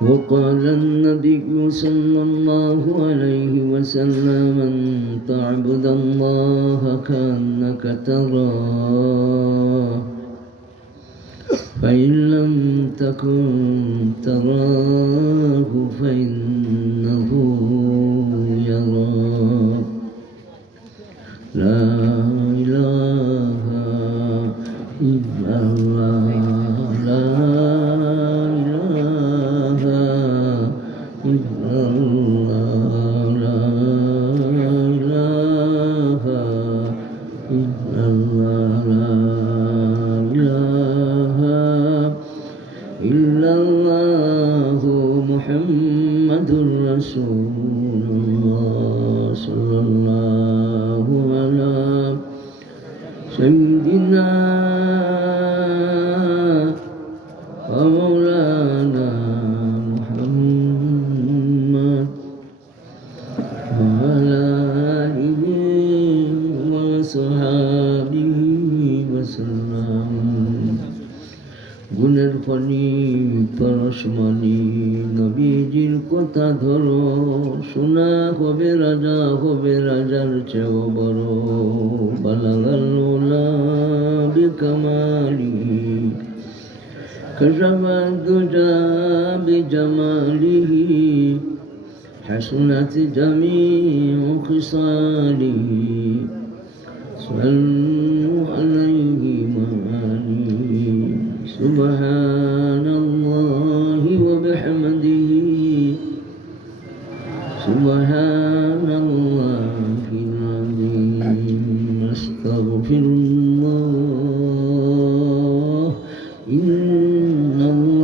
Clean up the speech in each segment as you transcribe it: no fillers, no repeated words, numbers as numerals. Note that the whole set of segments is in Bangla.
وقال النبي صلى الله عليه وسلم أن تعبد الله كأنك تراه فإن لم تكن تراه فإنه يراك لا إله إلا الله لا إله إلا الله لا إله إلا الله لا إله إلا الله محمد رسول الله صلى الله على سيدنا ومولانا محمد وعلى آله وصحبه وسلم গুণের ফণি পরশমণি নবীজির কথা ধরো শোনা হবে রাজার চেয়েও বড় বালাগাল উলা বিকামালি কাশাফাত দুজা বিজামালিহি হাসুনাত জামিউ খিসালিহি সাল্লু আলাইহি মাআলি সুবহানাল্লাহি ওয়া বিহামদিহি সুবহানাল্লাহিল আযীম আস্তাগফিরুল্লাহ ইন্নাল্লাহা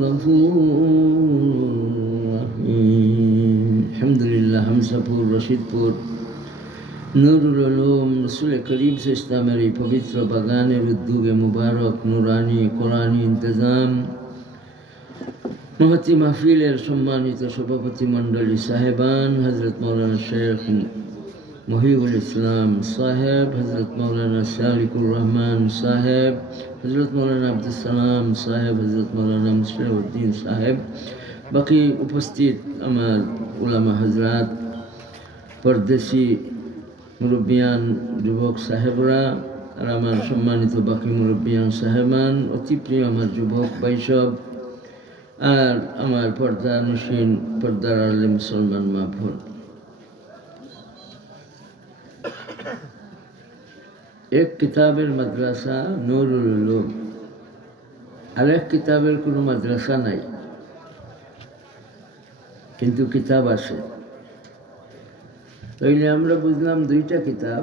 গফুরুর রহিম। আলহামদুলিল্লাহ। হামসাপুর, রশিদপুর, নুরুল উলুম রসুল করিম ইসলামের এই পবিত্র বাগানের উদ্যোগে মুবারক নুরানি কোরআনি ইন্তজাম মহতি মাহফিলের সম্মানিত সভাপতি মণ্ডলী সাহেবান, হজরত মৌলানা শেখ মহিউল ইসলাম সাহেব, হজরত মৌলানা শালিকুর রহমান সাহেব, হজরত মৌলানা আব্দুল সালাম সাহেব, হজরত মৌলানা মুশরিফউদ্দিন সাহেব, বাকি উপস্থিত আমার উলামা হজরাত, পরদেশি মুরব্বিয়ান যুবক সাহেবরা, আর আমার সম্মানিত বাকি মুরব্বিয়ান সাহেবান, অতি প্রিয় আমার যুবক বৈশব, আর আমার পর্দানুসীন পর্দার আলে মুসলমান মা বোন। এক কিতাবের মাদ্রাসা নুরুল উলুম, আর এক কিতাবের কোনো মাদ্রাসা নাই, কিন্তু কিতাব আছে। তাইলে আমরা বুঝলাম দুইটা কিতাব,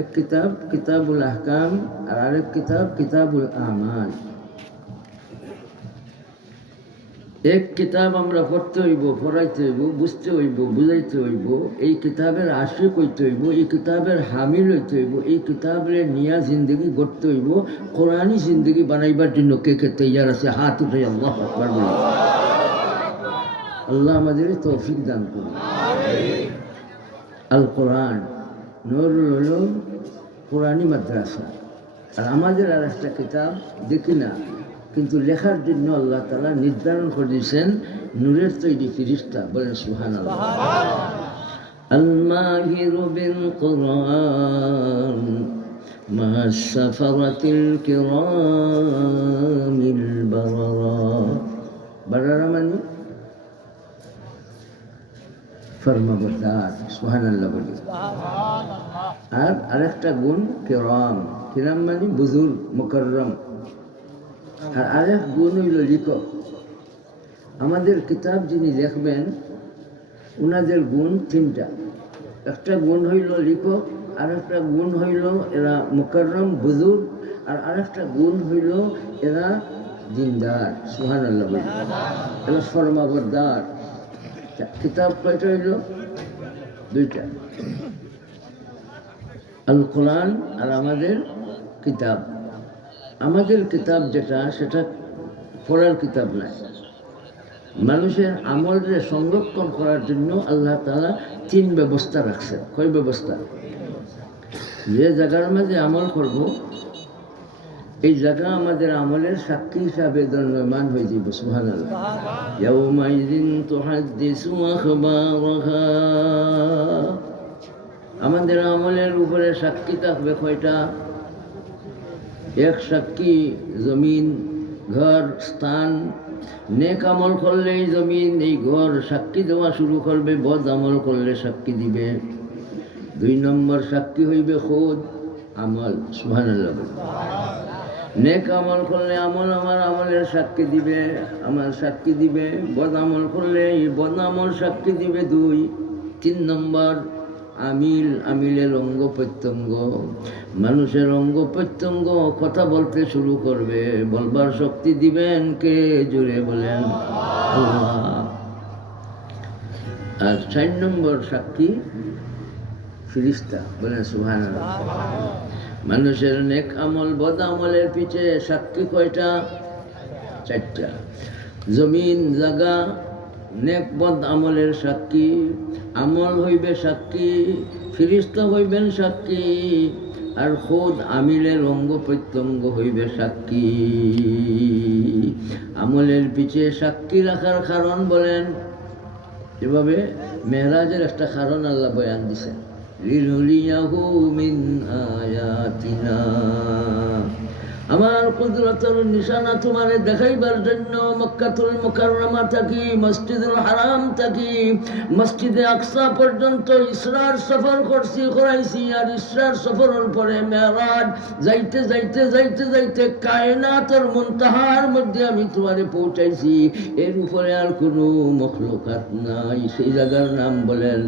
এক কিতাব কিতাবুল আহকাম আর আরেক কিতাব কিতাবুল আমাল। এক কিতাব আমরা পড়তে হইব, পড়াইতে হইব, বুঝতে হইব, বুঝাইতে হইব, এই কিতাবের আশিক হইতে হইব, এই কিতাবের হামিল হইতে হইব, এই কিতাবের নিয়া জিন্দগি গড়তে হইব, কোরআনি জিন্দগি বানাইবার জন্য কে কে তৈয়ার আছে? হাত উঠে আল্লাহু আকবার বলি। আল্লাহ আমাদের তৌফিক দান করুন। আল কোরআন নুরুল উলুম কোরআনি মাদ্রাসা। আর আমাদের আর একটা কিতাব দেখি না, কিন্তু লেখার জন্য আল্লাহ তাআলা নির্ধারণ করে দিয়েছেন নূরের তৈরি ফেরেশতা। বলেন সুবহানাল্লাহ। আল মাহিরু বিল কোরআন মা'আস সাফারাতিল কিরামিল বারারা। বারারা মানে ফরমাবরদার। সুবহানাল্লাহ বলি। আর আরেকটা গুণ কিরাম, কিরাম মানে বুজুর্গ মুকাররম। আর আরেক গুণ হইল লিখক। আমাদের কিতাব যিনি লিখবেন ওনাদের গুণ তিনটা। একটা গুণ হইল লিখক, আর একটা গুণ হইল এরা মুকাররম বুজুর্গ, আর আরেকটা গুণ হইল এরা দিনদার। সুবহানাল্লাহ বলি। এরা ফরমাবরদার। কিতাব কয়টা হইল? দুইটা, আল কোরআন আর আমাদের কিতাব। আমাদের কিতাব যেটা, সেটা পড়ার কিতাব নাই, মানুষের আমলকে সংরক্ষণ করার জন্য আল্লাহ তাআলা তিন ব্যবস্থা রাখছে। কয় ব্যবস্থা? যে জায়গার মাঝে আমল করব এই জায়গা আমাদের আমলের সাক্ষী হিসাবে দণ্ডমান হয়ে যাব। সুবহানাল্লাহ। ইয়াউমাইযিন তুহাদ্দিসু আখবারাহা, আমাদের আমলের উপরে সাক্ষী থাকবে কয়টা? এক সাক্ষী জমিন, ঘর, স্থান। নেক আমল করলে এই জমিন, এই ঘর সাক্ষী দেওয়া শুরু করবে, বদ আমল করলে সাক্ষী দিবে। 2 নম্বর সাক্ষী হইবে খুদ আমল। সুবহানাল্লাহ। নেক আমল করলে আমল আমার আমলের সাক্ষী দিবে, আমার সাক্ষী দিবে। বদ আমল করলে এই বদ আমল সাক্ষী দিবে 2। 3 নম্বর আমিল, আমিলের অঙ্গ প্রত্যঙ্গ। মানুষের অঙ্গ প্রত্যঙ্গ কথা বলতে শুরু করবে, বলবার শক্তি দিবেন কে? জুড়ে বলেন আল্লাহ। আর 4 নম্বর সাক্ষী ফেরেশতা। বলেন সুবহানাল্লাহ। মানুষের নেক আমল বদ আমলের পিছে সাক্ষী কয়টা? 4টা। জমিন, জায়গা, নেক বদ আমলের সাক্ষী, আমল হইবে সাক্ষী, ফেরেশতা হইবেন সাক্ষী, আর খুদ আমিলের অঙ্গ প্রত্যঙ্গ হইবে সাক্ষী। আমলের পিছে সাক্ষী রাখার কারণ বলেন, এভাবে মেহরাজের একটা কারণ আল্লাহ বয়ান দিছেন, লিনুরিয়াহু মিন আয়াতিনা, আমার কুদরতের নিশানা তোমারে দেখাইবার জন্য মক্কাতুল মুকাররমা থাকি, মসজিদুল হারাম থাকি, মসজিদে আকসা পর্যন্ত ইসরার সফর করাইছি। আর ইসরার সফরের পরে মেরাজ যাইতে যাইতে যাইতে যাইতে কায়নাতের মুনতাহার মধ্যে আমি তোমারে পৌঁছাইছি। এর উপরে আর কোনো মখলুকাত নাই। সেই জায়গার নাম বলেন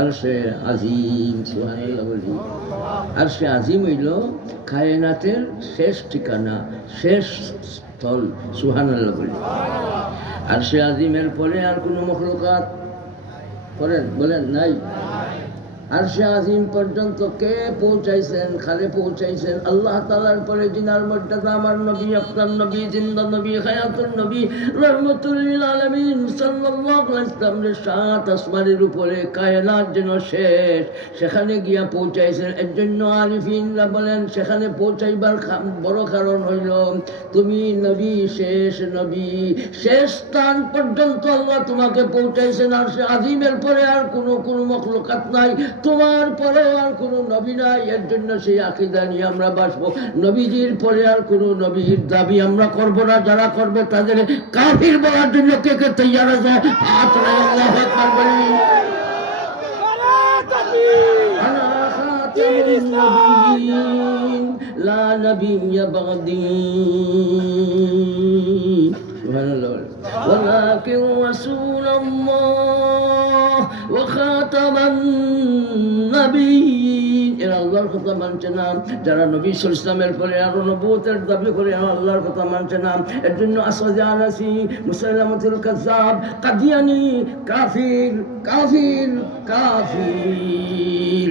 আরশে আজিম। সুবহানাল্লাহ বলি। আরশে আজিম হইল কায়নাতের শেষ ঠিকানা, শেষ স্থল। সুবহানাল্লাহ বলি। আরশে আজিমের পরে আর কোনো মখলুকাত বলেন নাই। আরশে আজিম পর্যন্ত কে পৌঁছাইছেন? খালে পৌঁছাইছেন আল্লাহ তাআলার পরে জিনার মর্যাদা আমার নবী, আপনার নবী, জিন্দা নবী, হায়াতুন নবী, রহমাতুল লিল আলামিন সাল্লাল্লাহু আলাইহি ওয়াসাল্লামের 7 আসমানের উপরে কায়নাত যেন শেষ, সেখানে গিয়া পৌঁছাইছেন। এর জন্য আরিফিনরা বলেন সেখানে পৌঁছাইবার বড় কারণ হইল তুমি নবী, শেষ নবী, শেষ স্থান পর্যন্ত আল্লাহ তোমাকে পৌঁছাইছেন। আরশে আজিমের পরে আর কোনো মখলুকাত নাই, তোমার পরে আর কোনো নবী নাই। এর জন্য সেই আকীদা নিয়ে আমরা বাঁচবো। নবীজির পরে আর কোনো নবীর দাবি আমরা করব না। যারা করবে তাদের কাফির বলার জন্য কে কে তৈয়ার আছে? হাত নাই। আল্লাহু আকবার বলি। আনা খাতামুন নবিয়্যিন লা নাবিয়্যা বা'দি। সুবহানাল্লাহ। ওয়ালাকিন রাসূলুল্লাহ ওয়া খাতামান নবিয়্যিন। এরা আল্লাহর কথা মানছে না। যারা নবী সাল্লাল্লাহু আলাইহি ওয়াসাল্লামের পরে আরো নবুয়তের দাবি করে আল্লাহর কথা মানছে না। এর জন্য আসাদ আনাসি, মুসাইলামাতুল কাজ্জাব, কাদিয়ানি, কাফির কাফির কাফির।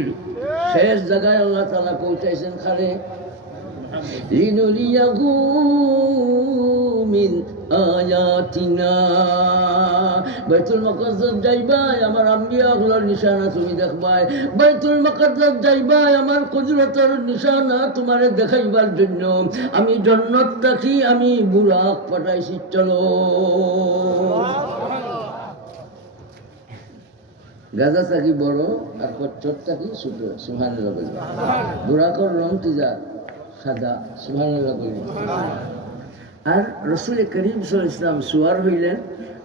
শেষ জায়গায় আল্লাহ তাআলা পৌঁছাইছেন খালে লিনুরিয়াহু মিন আয়াতিনা। বাইতুল মুকাদ্দাস যাইবাই, আমার আম্বিয়াগুলোর নিশানা তুমি দেখবাই। বাইতুল মুকাদ্দাস যাইবাই, আমার কুদরতের নিশানা তোমারে দেখাইবার জন্য আমি জান্নাত থাকি আমি বুরাক পাঠাইছি। চলো। গাজা থাকি বড় আর কচ্ছপ থাকি ছোট। সুবহানাল্লাহ বলি। বুরাকর রং কি যা? সাদা। সুবহানাল্লাহ বলি। আর রাসূল করিম সাল্লাল্লাহু আলাইহি ওয়াসাল্লাম সুয়ার হইলেন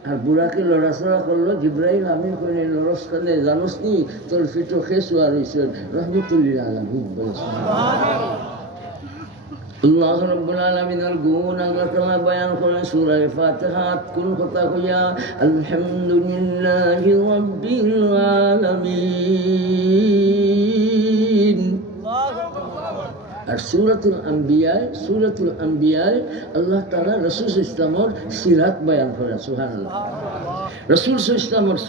আর বুড়াকে লড়াচড়া করলো। জিব্রাইল আমিন করে লড়স কানে জানোস নি তোর ফিটো খে সুয়ার হয়েছেন রহমাতুল লিল আলামিন। আল্লাহ রাব্বুল আলামিনের গুণ আল্লাহ তাআলা বয়ান করেন সূরা ফাতিহা। কোন কথা কইয়া? আলহামদুলিল্লাহি রাব্বিল আলামিন। আর সূরাতুল আম্বিয়ায় আল্লাহ তাআলা রাসূল সাল্লাল্লাহু আলাইহি ওয়াসাল্লামের সিরাত বয়ান করেন। সুবহানাল্লাহ। রাসূল সাল্লাল্লাহু আলাইহি ওয়াসাল্লামের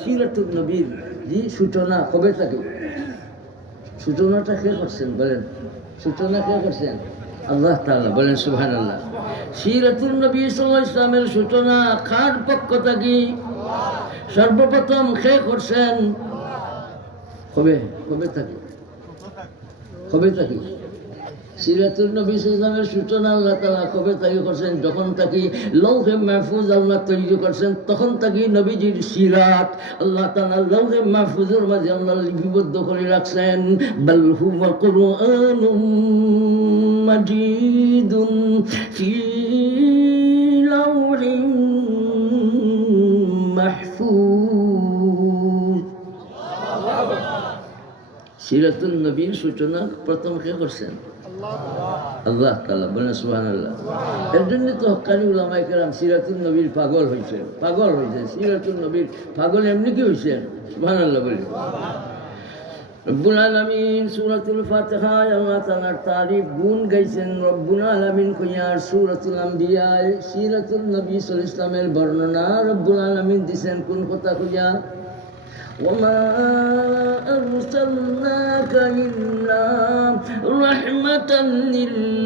সিরাতুন নবীর যে সূচনা কবে থেকে? সূচনাটা কে করছেন বলেন? সূচনা কে করছেন? আল্লাহ তাআলা। বলেন সুবহানাল্লাহ। সিরাতুন নবী সাল্লাল্লাহু আলাইহি ওয়াসাল্লামের সূচনা কার পক্ষ থেকে? সর্বপ্রথম কে করছেন? কবে থেকে? সিরাতুল নবী সাল্লামের সূচনা আল্লাহ তাআলা কবে তাকে করছেন? যখন তাকে লৌহে মাহফুজ আল্লাহ তৈরি করছেন, তখন তাকে নবীজির সিরাত আল্লাহ তাআলা লৌহে মাহফুজের মাঝে আল্লাহ লিপিবদ্ধ করে রাখছেন। বাল হুয়া কুরআনুম মাজিদুন ফি লাউহিন মাহফুজ। সিরাতুল নবীর সূচনা প্রথম কে করছেন? আল্লাহ তাআলা। বলেন সুবহানাল্লাহ। এর জন্য তো হক্কানি উলামায়ে কেরাম সিরাতুল নবীর পাগল হয়েছে। সিরাতুল নবীর পাগল এমনি কি হয়েছেন? সুবহানাল্লাহ বলি। রব্বুল আলামিন সূরাতুল ফাতিহায় আল্লাহ তাআলার তারিফ গুণ গাইছেন। রব্বুল আলামিন কইয়ার সূরাতুল আম্বিয়ায় সিরাতুল নবী সাল্লাল্লাহু আলাইহি ওয়াসাল্লামের বর্ণনা রব্বুল আলামিন দিছেন কোন কথা কইয়া? وما أرسلناك إلا رحمة للعالمين।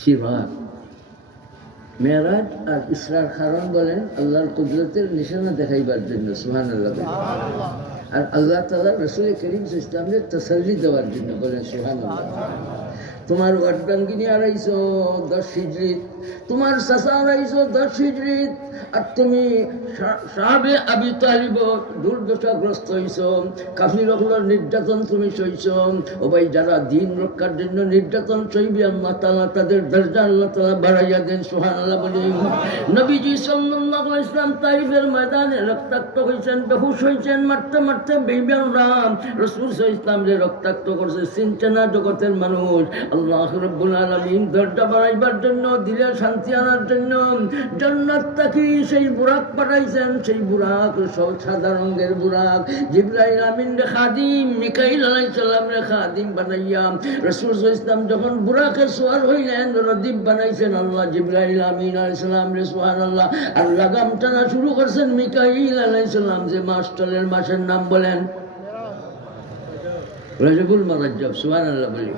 সিরাত মেরাজ আর ইসরার কারণ বলেন আল্লাহর কুদরতের নিশানা দেখাইবার জন্য। সুবহানাল্লাহ। আর আল্লাহ তাআলা রাসূল করিম সাল্লাল্লাহু আলাইহি ওয়াসাল্লামের তাসাল্লি দেওয়ার জন্য। বলেন সুবহানাল্লাহ। তোমার ওয়ার্ডাঙ্গিনী আড়াইশো 10 হিজরিত, তোমার চাচা 10 হিজরিত, আর তুমি সাহাবে আবি তালিব দুর্দশাগ্রস্ত হইছ, কাফিরগুলোর নির্যাতন তুমি সইছ। ও ভাই, যারা দিন রক্ষার জন্য নির্যাতন সইবে আল্লাহ তাআলা তাদের দরজা আল্লাহ তাআলা বাড়াইয়া দেন। সুবহানাল্লাহ বলি। নবীজি সাল্লাল্লাহু আলাইহি ওয়াসাল্লাম তাইফের ময়দানে রক্তাক্ত হইছেন, বেহুশ হইছেন, মারতে মারতে বেঈমানরা রাসূল সাল্লাল্লাহু আলাইহি ওয়াসাল্লামকে রক্তাক্ত করছে। চিনছে না জগতের মানুষ। আল্লাহ রাব্বুল আলামিন দরজা বাড়াইবার জন্য, দিলে শান্তি আনার জন্য জান্নাত থেকে সেই বুরাক পাঠাইছেন। সেই বুরাক সাদা রঙের বুরাক। জিবরাইল আমিন রে খাদিম, মিকাইল আলাইহিস সালাম রে খাদিম বানাইয়া রাসূল সাল্লাল্লাহু আলাইহি ওয়াসাল্লাম যখন বুরাকে সওয়ার হইলেন, রদীপ বানাইছেন আল্লাহ জিবরাইল আমিন আলাইহিস সালাম রে। সুবহানাল্লাহ। আর লাগাম টানা শুরু করছেন মিকাইল আলাইহিস সালাম। যে মাসের নাম বলেন রজবুল মুরাজ্জাব। সুবহানাল্লাহ বলি।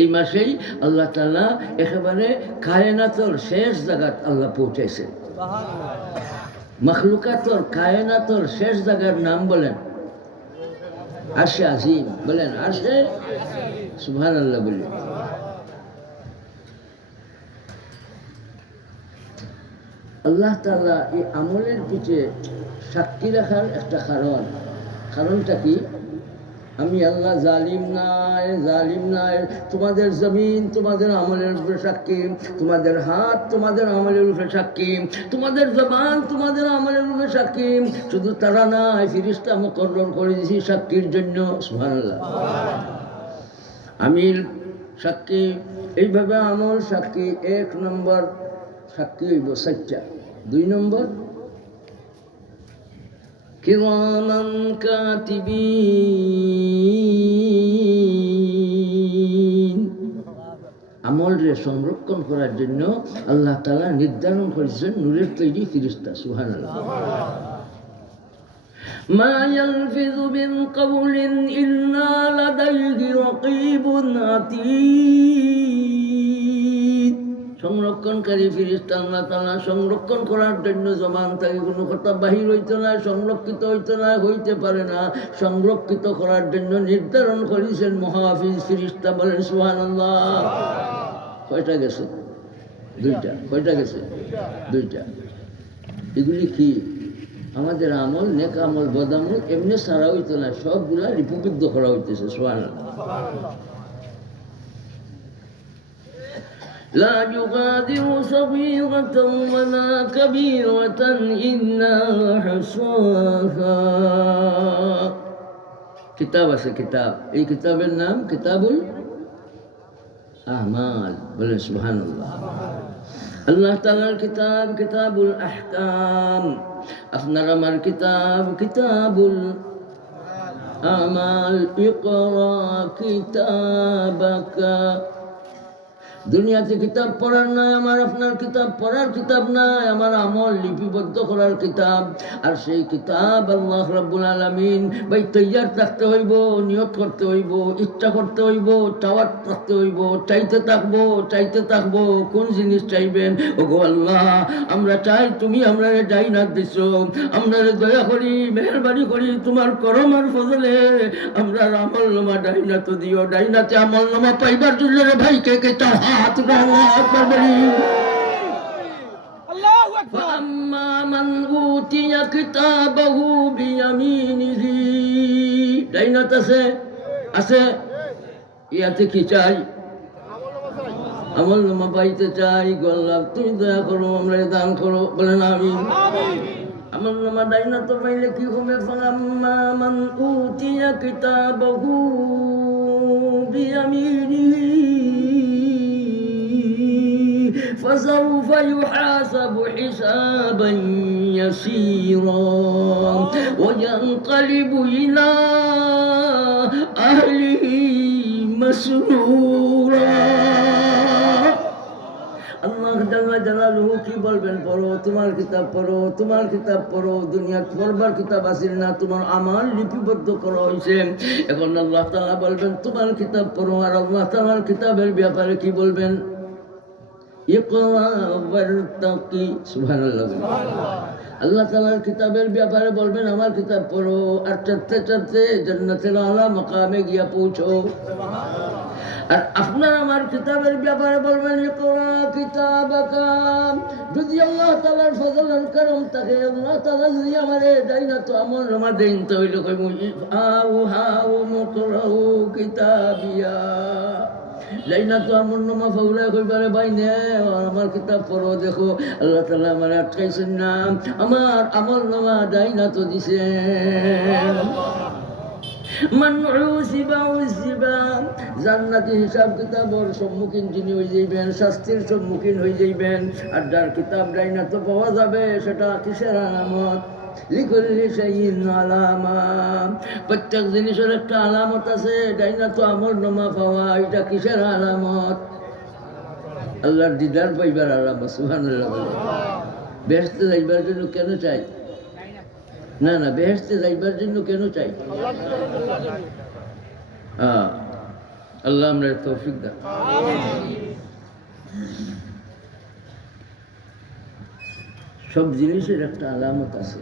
এই মাসেই আল্লাহ তাআলা একেবারে কায়নাতর শেষ জায়গাত আল্লাহ পৌঁছাইছে। মখলুকাতর কায়নাতর শেষ জায়গার নাম বলেন আরশে আজিম। বলেন আরশে। সুবহানাল্লাহ বলি। আল্লাহ তাআলা এই আমলের পিছে সাক্ষী রাখার একটা কারণটা কি? আমি আল্লাহ জালিম নাই। তোমাদের জমিন তোমাদের আমলের উপরে সাক্ষী, তোমাদের হাত তোমাদের আমলের উপরে সাক্ষী, তোমাদের জবান তোমাদের আমলের উপরে সাক্ষী। শুধু তারা নাই, ফেরেশতা মুকররর করে দিয়েছি সাক্ষীর জন্য। সুবহানাল্লাহ। আমির সাক্ষী, এইভাবে আমল সাক্ষী। 1 নম্বর সাক্ষী হইব 4টা। 2 নম্বর কিরামান কাতিবিন। আমলরে সংরক্ষণ করার জন্য আল্লাহ তাআলা নির্ধারণ করেছেন নূরের তৈরি ফেরেশতা। সুবহানাল্লাহ। মা ইয়ালফিযু মিন কাওলিন ইল্লা লাদাইহি রাকীবুন আতীদ। সংরক্ষণকারী ফেরেশতা আল্লাহ তাআলা সংরক্ষণ করার জন্য জবান থেকে কোনো কথা বাহির হইতো না, সংরক্ষিত হইতো না, হইতে পারে না। সংরক্ষিত করার জন্য নির্ধারণ করেছেন মুহাফিজ ফেরেশতা। বলেন সুবহানাল্লাহ। কয়টা গেছে? 2টা। কয়টা গেছে? 2টা। এগুলি কি? আমাদের আমল, নেক আমল, বদ আমল এমনি সারা হইতো না, সবগুলা লিপিবদ্ধ করা হইতেছে। সুবহানাল্লাহ। لا يغادر صغيرة ولا كبيرة إلا أحصاها। কিতাব আছে, কিতাব। এই কিতাবের নাম কিতাবুল আমাল। বলে সুবহানাল্লাহ। আল্লাহ তাআলার কিতাব কিতাবুল আহকাম। আপনার আমার কিতাব কিতাবুল আমাল। ইকরা কিতাবাকা দুনিয়াতে কিতাব পড়ার নয়, আমার আপনার কিতাব পড়ার কিতাব নয়, আমার আমল লিপিবদ্ধ করার কিতাব। আর সেই কিতাব আল্লাহ রাব্বুল আলামিন ভাই তৈয়ার থাকতে হইব, নিয়ত করতে হইব, ইচ্ছা করতে হইব, চাওয়ার থাকতে হইব, চাইতে থাকবো কোন জিনিস চাইবেন? ওগো আল্লাহ, আমরা চাই তুমি আমরা জান্নাত দিছো, আমরা দয়া করি মেহেরবানি করি তোমার করম আর ফজলে আমরা আমল নামা ডাইনাত দিও। ডাইনাতে আমল নামা পাইবার জন্য রে ভাই কে কে চাও হাত আকবার বলি। فأما من أوتي كتابه بيمينه ডাইনাত আছে ইয়াতে কি চাই? আমল নামা পাইতে চাই। গোল্লাভ তুমি দয়া করো, আমরা দান করো, বলেন আমিন। আমল নামা ডাইনাত পাইলে কি হবে? ফাম্মা মান উতিয়া কিতাবাহু বিয়ামিনিহি فسوف يحاسب حسابا يسيرا وينقلب إلى أهله مسرورا। আল্লাহ জাল্লা জালালুহু কি বলবেন? পড়ো তোমার কিতাব, পড়ো তোমার কিতাব, পড়ো। দুনিয়া পড়বার কিতাব আসিল না, তোমার আমল লিপিবদ্ধ করা হয়েছে। এখন আল্লাহ তাআলা বলবেন তোমার কিতাব পড়ো। আর আল্লাহ তাআলার কিতাবের ব্যাপারে কি বলবেন? ইকরা ওয়ারতাকি। সুবহানাল্লাহ। আল্লাহ তাআলার কিতাবের ব্যাপারে বলবেন আমার কিতাব পড়ো, আর চলতে চলতে জান্নাতের আলা মাকামে গিয়া পৌঁছো। আর আপনার আমার কিতাবের ব্যাপারে বলবেন ইকরা কিতাবাকা। যদি আল্লাহ তাআলার ফজল আর করম থাকে, আল্লাহ তাআলা যদি আমারে ডাইনাত আমল নামা দেন, তো হইল কইমু ইফআউ হাউ মুকরাউ কিতাবিয়া। ডাইনাত আমল নামা ফাউলা কইবারে বাইনে আমার কিতাব পড়ো। দেখো আল্লাহ তাআলা আমারে আটকাইছেন না, আমার আমল নামা ডাইনাত দিছেন। জান্নাতি হিসাব কিতাবর সম্মুখীন যিনি হয়ে যাইবেন, শাস্তির সম্মুখীন হয়ে যাইবেন। আর যার কিতাব ডাইনাত পাওয়া যাবে, সেটা কিসের আলামত? লিকুল্লি শাইইন আলামা। প্রত্যেক জিনিসের একটা আলামত আছে। ডাইনাত আমল নামা পাওয়া, এটা কিসের আলামত? আল্লাহর দিদার পাইবার আলামত। সুবহানাল্লাহ। বেহেশতে যাইবার জন্য কেন চাই? না না, বেহেশতে যাইবার জন্য কেন চাই? আল্লাহ আমরা তৌফিক দান। সব জিনিসের একটা আলামত আছে।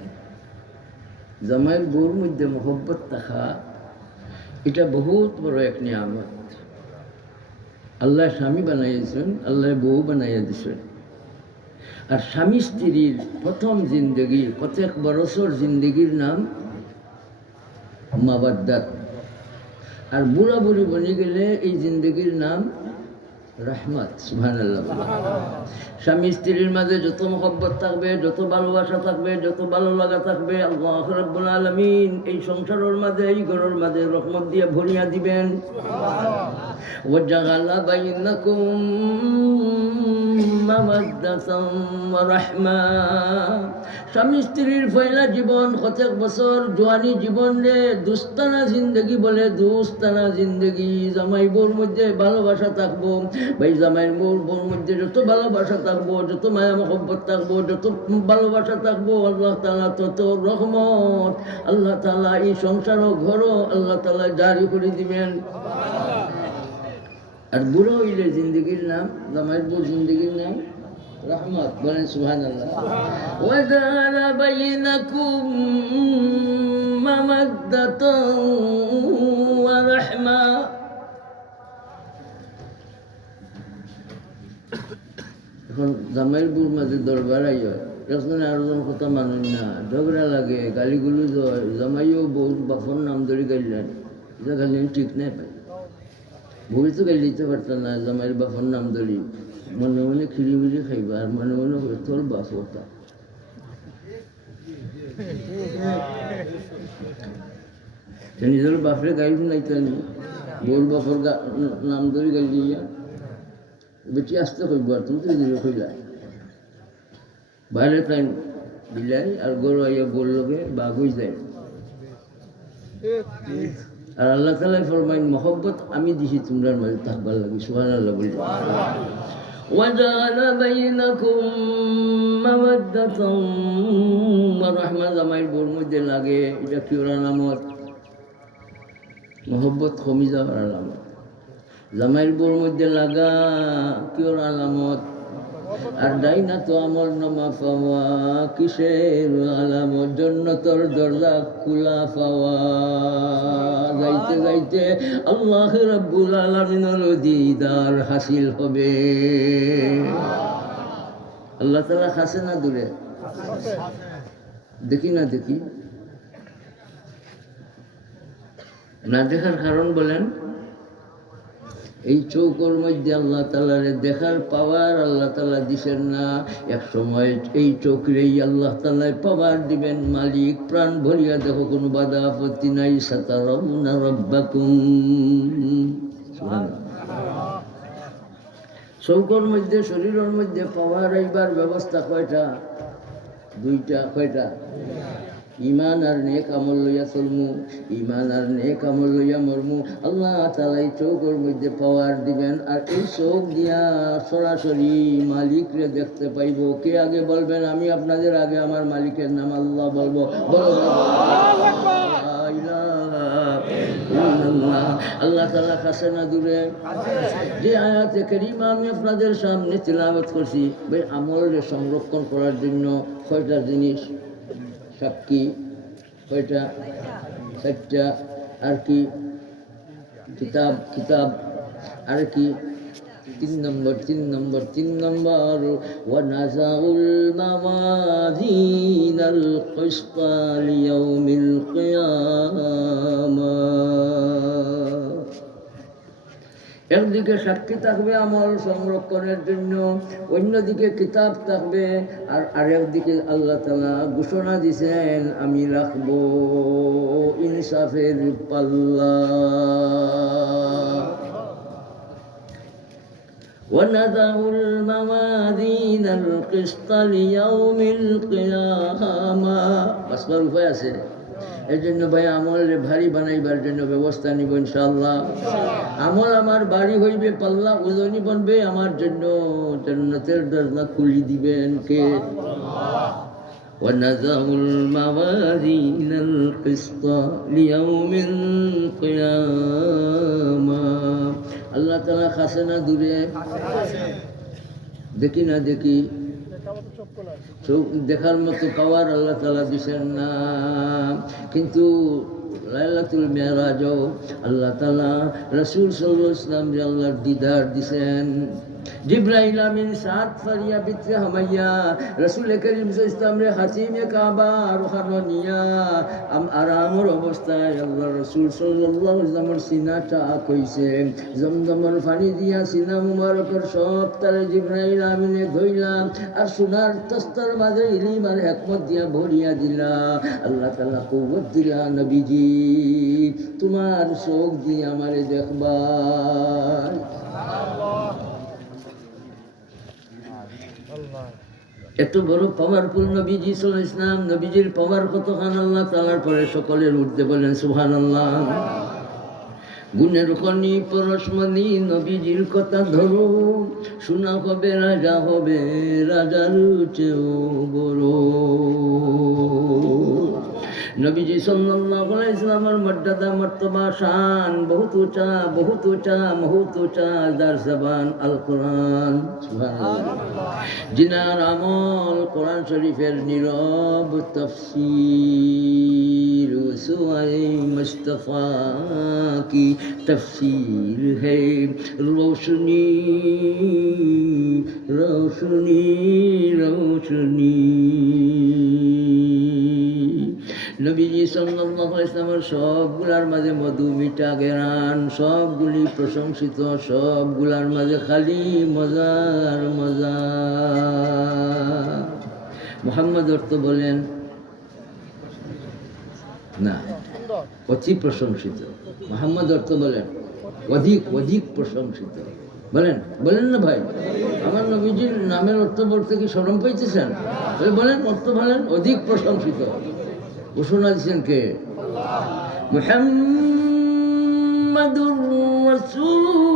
জামাইয়ের বউর মধ্যে মহব্বত থাকা, এটা বহুত বড় এক নিয়ামত। আল্লাহ স্বামী বানাইছেন, আল্লাহ বউ বানাইয়া দিছেন। আর স্বামী স্ত্রীর প্রথম জিন্দগি, প্রত্যেক বরসর জিন্দগির নাম মাবাদ্দাত। আর বুড়া বুড়ি বনে গেলে এই জিন্দগির নাম রহমত। সুবহানাল্লাহ। স্বামী স্ত্রীর মাঝে যত মহব্বত থাকবে, যত ভালোবাসা থাকবে, যত ভালো লাগা থাকবে, আল্লাহ রাব্বুল আলামিন এই সংসারের মাঝে, এই ঘরের মাঝে রহমত দিয়ে ভরিয়া দিবেন। ওয়াজাআলা বাইনাকুম মাওয়াদ্দাতাম ওয়া রাহমা। স্বামী স্ত্রীর পয়লা জীবন, প্রত্যেক বছর জোয়ানি জীবন রে দুস্তানা জিন্দগি বলে। দুস্তানা জিন্দগি। জামাই বউর মধ্যে ভালোবাসা থাকবো, ভাই জামাইয়ের বউর মধ্যে যত ভালোবাসা থাকবো, যত মায়া মহব্বত থাকবো, যত ভালোবাসা থাকবো, আল্লাহ তাআলা তত রহমত আল্লাহ তাআলা এই সংসার ও ঘরও আল্লাহ তাআলা জারি করে দিবেন। আর বুড়ো হইলে জিন্দগির নাম, জামাইয়ের বউর জিন্দগির নাম রহমত। বলেন সুবহানাল্লাহ। ওয়াজাআলা বাইনাকুম মাওয়াদ্দাতান ওয়া রাহমা। এখন জামাইয়ের বউর মাঝে দরবার আইয়, এখন আরোজন কথা মানুন না, ঝগড়া লাগে, গালিগুলোজ হয়। জামাইও বউর বাপর নাম ধরে গাইলেন, এটা গাইলেন ঠিক নাই পাই। বউই তো গাইলে দিতে পারতাম না, জামাইয়ের বাপর নাম ধরি। মনে মনে খিরিমিরি খাইবা, আর মনে মনে তোর বাপ ওটা। নিজের বাপরে গাইল শুনাইতেন, বউর বাপর নাম ধরে গাইল দিয়া বেটি আসতে কইব। আর তুমি তো নিজে কইলা বাইরে তাই বিলাই, আর গরু আইয়া বউর লগে বাঘ হয়ে যায়। আর আল্লাহ তাআলা ফরমাইন মহব্বত আমি দিছি তোমরার মাঝে থাকবার লাগে। সুবহানাল্লাহ বলি। وجعل بينكم مودة ورحمة জামাইর বোর মধ্যে লাগে, এটা কি ওর আলামত? মহব্বত কমি যাওয়ার আলামত। জামাইর বোর মধ্যে লাগা কি ওর আলামত? আর ডাইনা তো আমল নামা পাওয়া কিসের আলামত? জান্নাতের দরজা খোলা পাওয়া, যাইতে যাইতে আল্লাহ রাব্বুল আলামিনের দিদার হাসিল হবে। আল্লাহ তাআলা কাছে না দূরে? দেখি না দেখি না দেখার কারণ বলেন? এই চৌকর মধ্যে আল্লাহ তাআলারে দেখার পাওয়ার আল্লাহ তাআলা দিছেন না। এক সময় এই চৌকরেই আল্লাহ তাআলা পাওয়ার দিবেন। মালিক প্রাণ ভরিয়া দেখো, কোনো বাধা আপত্তি নাই। সাতারাউনা রাব্বাকুম। চৌকর মধ্যে শরীরের মধ্যে পাওয়ার এইবার ব্যবস্থা কয়টা? দুইটা। কয়টা? ইমান আর নেক আমল লইয়া চলমু, ইমান আর নেক আমল লইয়া মরমু। আল্লাহ তাআলা এই চৌকের মধ্যে পাওয়ার দিবেন। আর এই চোখ দিয়া সরাসরি মালিকরে দেখতে পাইব। কে আগে বলবেন? আমি আপনাদের আগে আমার মালিকের নাম আল্লাহ বলবো। আল্লাহ তাআলা কাছে না দূরে? যে আয়াতে কারিমা আমি আপনাদের সামনে তিলাওয়াত করছি, ভাই আমলকে সংরক্ষণ করার জন্য কয়টা জিনিস? সাক্ষী কয়টা? 4টা। আর কি? কিতাব। আর কি? 3 নম্বর ওয়ানাযাউল মাওয়াযিনাল কিসতা লিয়াউমিল কিয়ামাহ। একদিকে সাক্ষী থাকবে আমল সংরক্ষণের জন্য, অন্যদিকে কিতাব থাকবে। আর আরেকদিকে আল্লাহ তাআলা ঘোষণা দিয়েছেন আমি রাখবো ইনসাফের পাল্লা। ওয়ানাযাউল মাওয়াযিনাল কিসতা লিয়াউমিল কিয়ামাহ। বাসবার উপায় আছে? এই জন্য ভাই আমল ভারী বানাইবার জন্য ব্যবস্থা নিব ইনশাআল্লাহ। আমল আমার বাড়ি হইবে, পাল্লা ওজনই বনবে আমার জন্য। জান্নাতের দরজা খুলি দিবেন কে? ওয়ানাযাউল মাওয়াযিনাল কিসতা লিয়াউমিল কিয়ামাহ। আল্লাহ তাআলা কাছে না দূরে? দেখি না দেখি চোখ দেখার মতো পাওয়ার আল্লাহ তাআলা দিছেন না। কিন্তু লাইলাতুল মেরাজও আল্লাহ তাআলা রাসূল সাল্লাল্লাহু আলাইহি ওয়াসাল্লাম রে আল্লাহর দিদার দিছেন। জিবরাইল আমিন সাত ফারিয়া বিত্রে হামাইয়া রাসূল করিম সাল্লাল্লাহু আলাইহি ওয়াসাল্লাম রে হাতিমে কাবা রোহানো নিয়া আরামর অবস্থায় আল্লাহ রাসূল সাল্লাল্লাহু আলাইহি ওয়াসাল্লামের সিনাটা কইছে জমজমের পানি দিয়া সিনা মুবারকের সব তারে জিবরাইল আমিনে ধইলা আর সোনার তস্তার মাঝে ইলম আর হিকমত দিয়া ভরিয়া দিলা। আল্লাহ তাআলা কুওয়াত দিলা, নবীজি তোমার চোখ দিয়ে আমারে দেখবা। এত বড় পাওয়ারফুল নবীজি সাল্লাল্লাহু আলাইহি ওয়াসাল্লাম। নবীজির পাওয়ার কতখান আল্লাহ তাআলার পরে সকলের ঊর্ধ্বে বলেন সুবহানাল্লাহ। গুণের খনি পরশমণি নবীজির কথা ধরো, শোনা হবে রাজা হবে রাজার চেয়েও বড়। নবীজি সাল্লাল্লাহু আলাইহি ওয়াসাল্লামের মর্যাদা মর্তবা শান বহুত উঁচা বহুত উঁচা। যার জবান আল কোরআন সুবহানাল্লাহ। জিনার আমল কোরআন শরীফের নীরব তফসির সুয়ায়ে মুস্তাফা কি তফসির है रोशनी रोशनी रोशनी। নবীজি সাল্লাল্লাহু আলাইহি ওয়াসাল্লামের সবগুলার মাঝে মধু মিঠা জ্ঞান, সবগুলি প্রশংসিত, সবগুলার মাঝে খালি মজার মজা। মুহাম্মদ অর্থ বলেন না, অতি প্রশংসিত। মুহাম্মদ অর্থ বলেন অধিক প্রশংসিত। বলেন না ভাই, আমার নবীজির নামের অর্থ বলতে কি শরম পাইতেছেন? বলেন অর্থ বলেন, অধিক প্রশংসিত। ঘোষণা দিচ্ছেন কে? মুহাম্মদ মুহাম্মাদুর রাসূলুল্লাহ।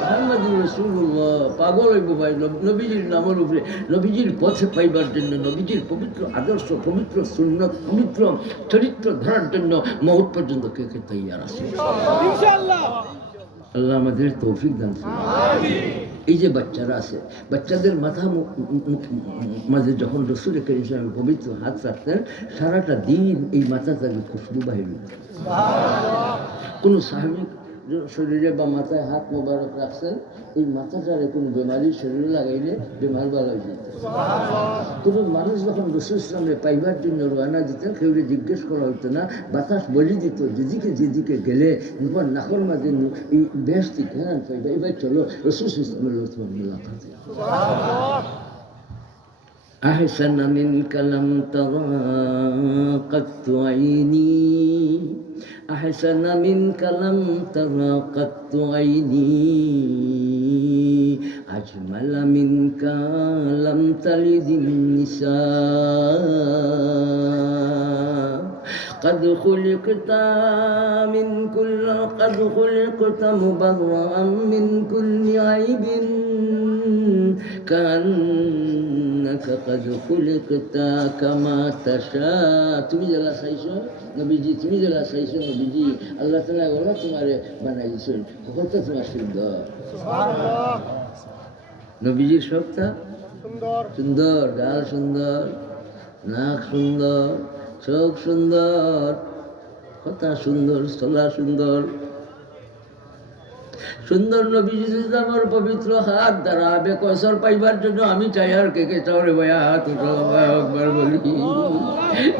মুহাম্মাদুর রাসূলুল্লাহ। পাগল হইব ভাই নবীজির নামের উপরে, নবীজির পথে পাইবার জন্য, নবীজির পবিত্র আদর্শ, পবিত্র সুন্নত, পবিত্র চরিত্র ধরার জন্য মউত পর্যন্ত কে কে তৈয়ার আছে ইনশাআল্লাহ। আল্লাহ আমাদের তৌফিক দান করুন। এই যে বাচ্চারা আছে, বাচ্চাদের মাথা মাঝে যখন রসুল করিম সাল্লাল্লাহু আলাইহি ওয়াসাল্লাম পবিত্র হাত রাখতেন, সারাটা দিন এই মাথা থেকে খুশবু বাহির হতো। কোনো সাহাবী শরীরে বা মাথায় হাত মোবারক রাখছেন, এই মাথাটারে কোনো বেমারির শরীরে লাগাইলে বেমার ভালো হয়ে যেত। কোনো মানুষ যখন রসুল ইসলামে পাইবার জন্য রওনা দিতেন, কেউরে জিজ্ঞেস করা হতো না, বাতাস বলে দিত যেদিকে গেলে তোমার নাকর মাঝে এই বেহেশতি ঘ্রাণ পাইবা, এবার চলো রসুল ইসলামের তোমার মুলাকাতে। أحسن منك لم ترى قط عيني، أحسن منك لم ترى قط عيني، أجمل منك لم تلد النساء، قد خلقت مبرأ من كل عيب، كأنك قد خلقت كما تشاء। তুমি যারা চাইছো নবীজি, তুমি যারা চাইছো নবীজি, আল্লাহ তাআলা ওরা তোমারে বানাইছেন, কত তোমার সুন্দর। নবীজির সবটা সুন্দর, সুন্দর গাল সুন্দর, নাক সুন্দর, চোখ সুন্দর, কথা সুন্দর, চলা সুন্দর। সুন্দর নবীজি আমার পবিত্র হাত দ্বারা আবে কসর পাইবার জন্য আমি চাই। আর কে কে চাও রে ভাইয়া, হাত উঠাও একবার বলি।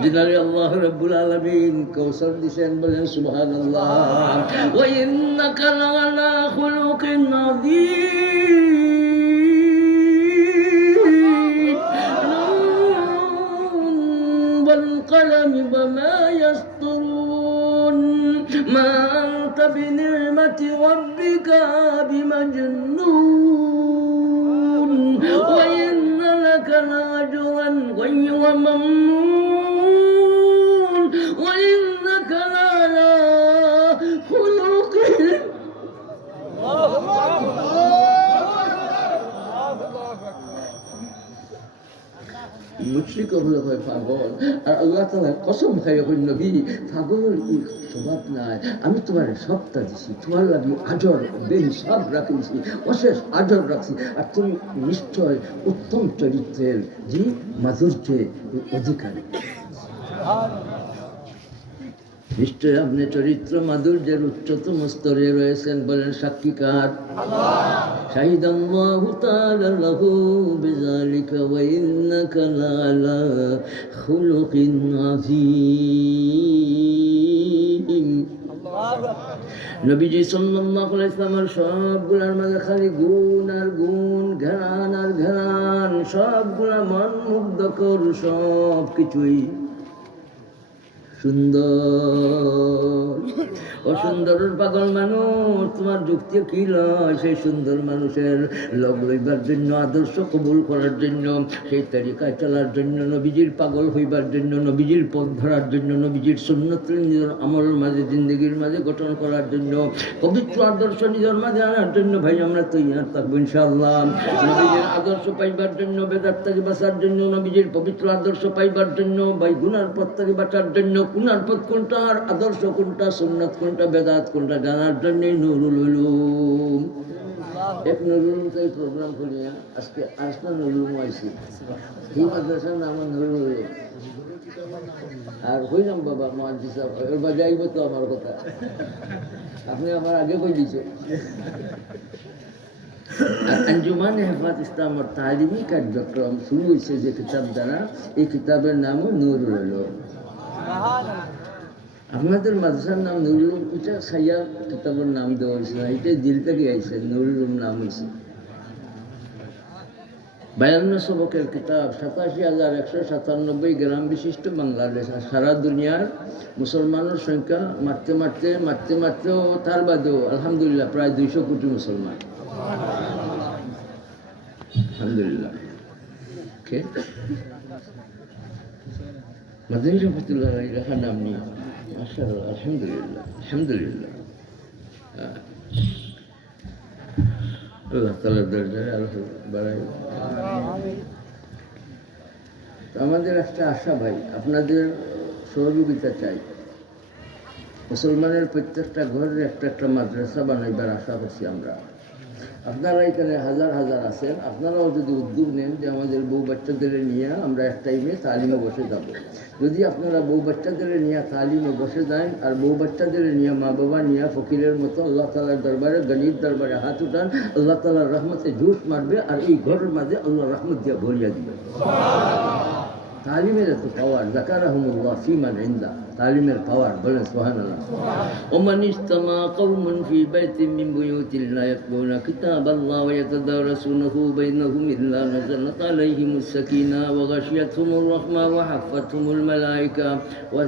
যিনারে আল্লাহ রাব্বুল আলামিন কৌসর দিছেন, বলেন সুবহানাল্লাহ। ওয়া ইন্নাকা লাআলা খুলুকিন আযীম, ওয়াল কলামি ওয়া ইয়াসতুরুন, মা আনতা বিনি'মাতি রাব্বিকা বিমাজনুন, ওয়া ইন্না লাকা লা'ajran গায়রা মামনুন, ওয়া ইন্নাকা লা'আলা খুলুকিন। মুশরিক হলো হয় পাগল, আর আল্লাহ তাআলা কসম খাইয়া কই নবী পাগলের এই স্বভাব নাই, আমি তোমার সবটা দিছি, তোমার লাগি আজর বেহিসাব রাখিছি, অশেষ আজর রাখছি, আর তুমি নিশ্চয় উত্তম চরিত্রের যে মাধুর্যের অধিকারী। নিশ্চয় আপনি চরিত্র মাধুর্যের উচ্চতম স্তরে রয়েছেন, বলেন সাক্ষীকার শাহিদাল্লাহু তাআলা লাহু বিযালিকা ওয়া ইন্নাকা লাআলা খুলুকিন আযীম। নবীজি সাল্লাল্লাহু আলাইহি ওয়াসাল্লামের সবগুলার মাঝে খালি গুণ আর গুণ, ঘ্রাণ আর ঘ্রাণ, সবগুলা মন মুগ্ধকর, সব কিছুই সুন্দর। অসুন্দরের পাগল মানুষ, তোমার যুক্তি কি লয়? সেই সুন্দর মানুষের লগ লইবার জন্য, আদর্শ কবুল করার জন্য, সেই তরিকায় চলার জন্য, নবীজির পাগল হইবার জন্য, নবীজির পথ ধরার জন্য, নবীজির সুন্নত নিজের আমলের মাঝে, জিন্দগির মাঝে গঠন করার জন্য, পবিত্র আদর্শ নিজের মাঝে আনার জন্য ভাই আমরা তৈয়ার থাকবো ইনশাআল্লাহ। নবীজির আদর্শ পাইবার জন্য, বেদাত থেকে বাঁচার জন্য, নবীজির পবিত্র আদর্শ পাইবার জন্য, ভাই গুনার পথ থেকে বাঁচার জন্য, গুনার পথ কোনটা আর আদর্শ কোনটা, সুন্নাত কোনটা, বেদাত কোনটা জানার জন্য নুরুল উলুম। এক নুরুল উলুম থেকে প্রোগ্রাম করিয়া আজকে আসনা নুরুল উলুম আইছি, এই মাদ্রাসার নাম নুরুল উলুম। আর হইলাম বাবা মুহাদ্দিস সাহেব, এবার বাজাইব তো আমার কথা, আপনি আমার আগে কই দিছে। আঞ্জুমান হেফাজত ইসলামের তালিমি কার্যক্রম শুরু হয়েছে যে কিতাব দ্বারা, এই কিতাবের নামও নুরুল উলুম। আপনাদের মাদ্রাসার নাম নুরুল উলুম, এটা খাইয়া কিতাবের নাম দেওয়া হয়েছে না, এটাই দিল থেকে আইছে, নুরুল উলুম নাম হয়েছে। 52 সবকের কিতাব, 87,197 গ্রাম বিশিষ্ট বাংলাদেশ, সারা দুনিয়ার মুসলমানের সংখ্যা মারতে মারতেও তার বাদেও আলহামদুলিল্লাহ প্রায় 200 কোটি মুসলমান, আলহামদুলিল্লাহ। মাদানী রহমতুল্লাহ লেখার নাম নিয়ে মাশাআল্লাহ, আলহামদুলিল্লাহ আলহামদুলিল্লাহ। আল্লাহ তাআলার দরজায় আরো বাড়াই। আমাদের একটা আশা ভাই, আপনাদের সহযোগিতা চাই। মুসলমানের প্রত্যেকটা ঘরের একটা একটা মাদ্রাসা বানাইবার আশা করছি আমরা। আপনারা এখানে হাজার হাজার আছেন, আপনারাও যদি উদ্যোগ নেন যে আমাদের বউ বাচ্চাদের নিয়ে আমরা এক টাইমে তালিমে বসে যাব। যদি আপনারা বউ বাচ্চাদের নিয়ে তালিমে বসে যান আর বউ বাচ্চাদের নিয়ে মা বাবা নিয়ে ফকিরের মতো আল্লাহ তাআলার দরবারে, গনির দরবারে হাত উঠান, আল্লাহ তাআলার রহমতে জুস মারবে আর এই ঘরের মাঝে আল্লাহ রহমত দিয়ে ভরিয়া দিবে। তালিমের এত পাওয়ার, যাকারাহুমুল্লাহ ফিমান ইনদা, তালিমের পাওয়ার, বলেন সুবহানাল্লাহ। ওমান ইজতামা কওমুন ফি বাইতিন মিন বুয়ুতিল্লাহি ইয়াতলুনা কিতাবাল্লাহি ওয়া ইয়াতাদারাসুনাহু বাইনাহুম ইল্লা নাযালাত আলাইহিmus সাকিনাহ ওয়া গাশিয়াতহুমুর রাহমাহ ওয়া হাফাতহুমুল মালায়েকা ওয়া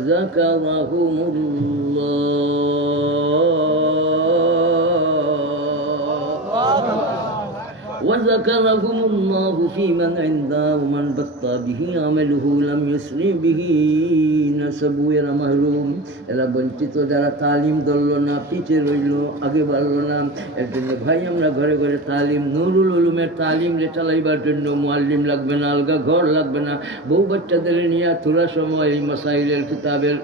وذكرهم الله في من عنده ومن بطأ به عمله لم يسرع به نسبه এরা মাহরুম, এরা বঞ্চিত, যারা তালিম ধরল না, পিছিয়ে রইল, আগে বাড়ল না। এর জন্য ভাই আমরা ঘরে ঘরে তালিম, নুরুল উলুমের তালিম চালাইবার জন্য মুআল্লিম লাগবে না, আলগা ঘর লাগবে না। বউ বাচ্চাদের নিয়ে থোড়া সময়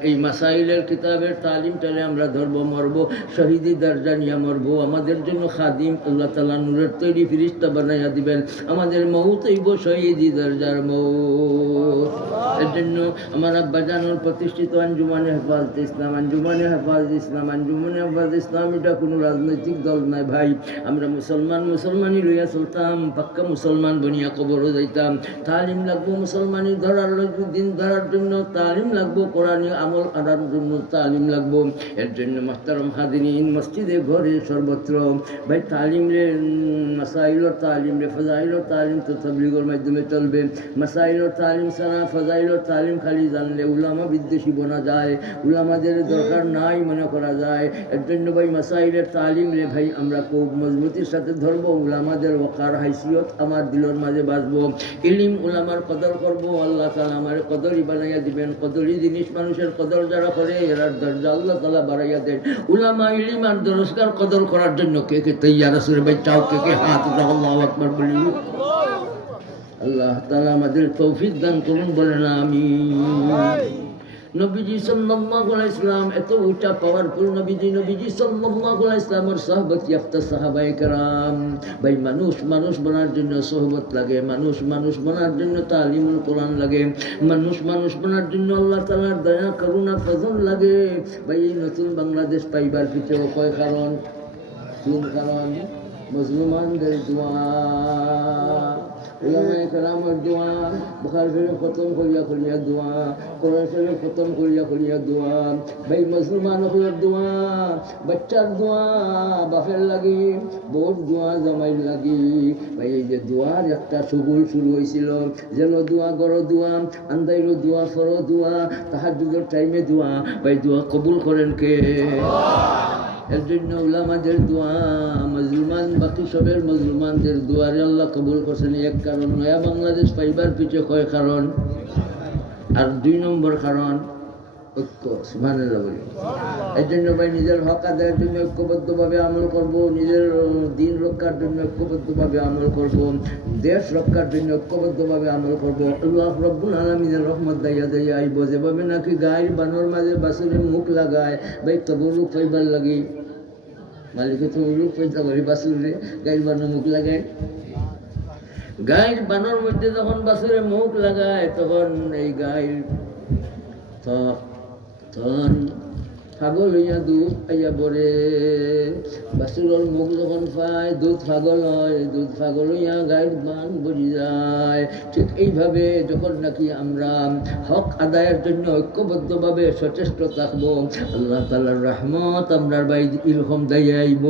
এই মাসাইলের কিতাবের তালিমটারে আমরা ধরব, মরব, শহীদি দরজা নিয়ে মরব। আমাদের জন্য খাদিম আল্লাহ তাআলা নূরের তৈরি ফিরিস্তা বানাইয়া দিবেন। আমাদের মৌত হইব শহীদি দরজার মৌত। এর জন্য আমার আব্বা জানুর প্রতিষ্ঠিত আঞ্জুমানে হেফাজত ইসলাম, আঞ্জুমানে হেফাজত ইসলাম, আঞ্জুমানে হেফাজত ইসলাম এটা কোনো রাজনৈতিক দল নয় ভাই। আমরা মুসলমানই লইয়া চলতাম, পাক্কা মুসলমান বনিয়া কবরও যাইতাম। তালিম লাগবো মুসলমানি ধরার, দিন ধরার জন্য তালিম লাগবো, কোরআনি আমল আনার জন্য তালিম লাগবো। এর জন্য মাহতারম হাদিরিন, মসজিদে ঘরে সর্বত্র ভাই তালিম রে, মাসাইলর তালিম রে, ফাজাইলর তালিম তো তাবলীগের মাধ্যমে চলবে। মাসাইলর তালিম ছাড়া ফাজাইলর তালিম খালি জানলে উলামা বিদ্বেষী বনা যায়, উলামাদের দরকার নাই মনে করা যায়। এর জন্য ভাই মাসাইলের তালিম রে ভাই আমরা খুব মজবুতির সাথে ধরবো। উলামাদের ওয়াকার হাইসিয়ত আমার দিলের মাঝে বাঁচবো। ইলিম উলামার কদর করবো, আল্লাহ তাআলা আমার কদরই বানাইয়া দিবেন। কদরি জিনিস মানুষের কদর যারা করে এরার দরজা আল্লাহ তাআলা বাড়াইয়া দেন। উলামা ইলিম আর দরজগার কদর করার জন্য কে কে তৈয়ার আছে ভাই? চাও কে কে হাত উঠাও, আল্লাহু আকবার বলি। আল্লাহ তাআলা আমাদের তৌফিক দান করুন, বলেন আমিন। নবীজি সাল্লাল্লাহু আলাইহি সাল্লাম এত উঁচা পাওয়ারফুল নবীজি সাল্লাল্লাহু আলাইহি সাল্লামের সাহাবত ইয়াফতা সাহাবায়ে কেরাম। ভাই মানুষ বনার জন্য সোহবত লাগে, মানুষ বনার জন্য তালিমুল কোরআন লাগে, মানুষ বনার জন্য আল্লাহ তাআলার দয়া করুণা ফজল লাগে। ভাই এই নতুন বাংলাদেশ পাইবার পিছনে কয় কারণ? 3 কারণ। মুসলমানদের দোয়া, উলামায়ে কেরামের দোয়া, বুখারী শরীফ খতম করিয়া দোয়া, কোরআন শরীফ খতম করিয়া দোয়া, ভাই মুসলমানের দোয়া, বাচ্চার দোয়া, বাপের লাগি, বউর দোয়া, জামাইর লাগি। ভাই এই যে দোয়ার একটা সুগুল শুরু হয়েছিল, যেন দোয়া গড় দোয়া, আন্দাইরো দোয়া, ফর দোয়া, তাহাজ্জুদের টাইমে দোয়া। ভাই দোয়া কবুল করেন কে? এর জন্য উলামাদের দোয়া, মুসলমান বাকি সবের মুসলমানদের দোয়ারে আল্লাহ কবুল করছেন। 1 কারণ। নয়া বাংলাদেশ পাইবার পিছিয়ে কয় কারণ? আর 2 নম্বর কারণ ঐক্য। সুবহানাল্লাহ বলি। এর জন্য ভাই নিজের হক আদায়ের জন্য ঐক্যবদ্ধভাবে আমল করব, নিজের দিন রক্ষার জন্য ঐক্যবদ্ধভাবে আমল করব, দেশ রক্ষার জন্য ঐক্যবদ্ধভাবে আমল করব। আল্লাহ রাব্বুল আলামিনের রহমত দাইয়া আইব। যেভাবে নাকি গায়ের বানর মাঝে বাসুরে মুখ লাগায়, ভাই তবরুক পাইবার লাগি মালিকে তবরুক পাইতে পারি, বাসুরে গায়ের বানর মুখ লাগায়। গায়ের বানর মধ্যে যখন বাসুরে মুখ লাগায় তখন এই গায়ের তখন পাগল হইয়া দুধ পাইয়া পড়ে। বাছুরের মুখ যখন পায় দুধ পাগল হয়, দুধ পাগল হইয়া গায়ের বান বজি যায়। ঠিক এইভাবে যখন নাকি আমরা হক আদায়ের জন্য ঐক্যবদ্ধভাবে সচেষ্ট থাকবো, আল্লাহ তাআলার রহমত আমরার ভাই এরকম দাইয়া আইব।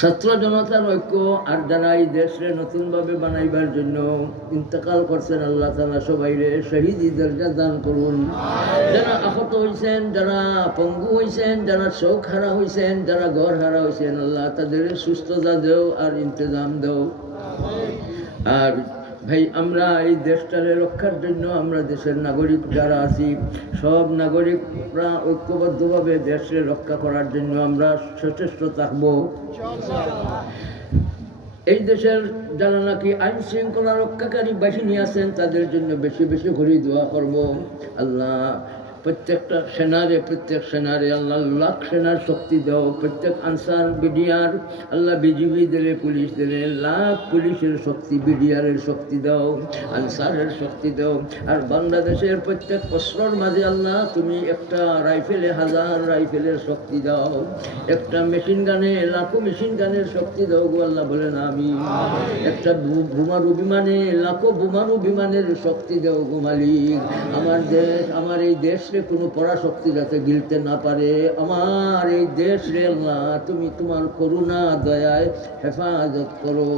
ছাত্র জনতার ঐক্য আর যারা এই দেশে নতুনভাবে বানাইবার জন্য ইন্তেকাল করছেন, আল্লাহ তাআলা সবাইরে শহীদি দরজা দান করুন। যারা আহত হয়েছেন, যারা পঙ্গু হয়েছেন, যারা চোখ হারা হয়েছেন, যারা ঘর হারা হয়েছেন, আল্লাহ তাদের সুস্থতা দেও আর ইন্তজাম দেও। আর ভাই আমরা এই দেশটারে রক্ষার জন্য আমরা দেশের নাগরিক যারা আছি সব নাগরিকরা ঐক্যবদ্ধভাবে দেশে রক্ষা করার জন্য আমরা সচেষ্ট থাকব। এই দেশের যারা নাকি আইন শৃঙ্খলা রক্ষাকারী বাহিনী আছেন তাদের জন্য বেশি বেশি করে দোয়া করব। আল্লাহ প্রত্যেকটা প্রত্যেক সেনারে আল্লাহ লাখ সেনার শক্তি দাও। প্রত্যেক আনসার বিডিআর আল্লাহ বিজিবি দিলে পুলিশ দিলে লাখ পুলিশের শক্তি বিডিআরের শক্তি দাও, আনসারের শক্তি দাও। আর বাংলাদেশের প্রত্যেক অস্ত্রর মাঝে আল্লাহ তুমি একটা রাইফেলে 1000 রাইফেলের শক্তি দাও, একটা মেশিন গানে লাখো মেশিন গানের শক্তি দাও গো আল্লাহ বলেন আমি। একটা বোমারু বিমানে লাখো বোমারু বিমানের শক্তি দাও গো মালিক। আমার দেশ আমার এই দেশ কোনো পরাশক্তি যাতে গিলতে না পারে। আমার এই দেশ রে আল্লাহ তুমি তোমার করুণা দয়ায় হেফাজত করো।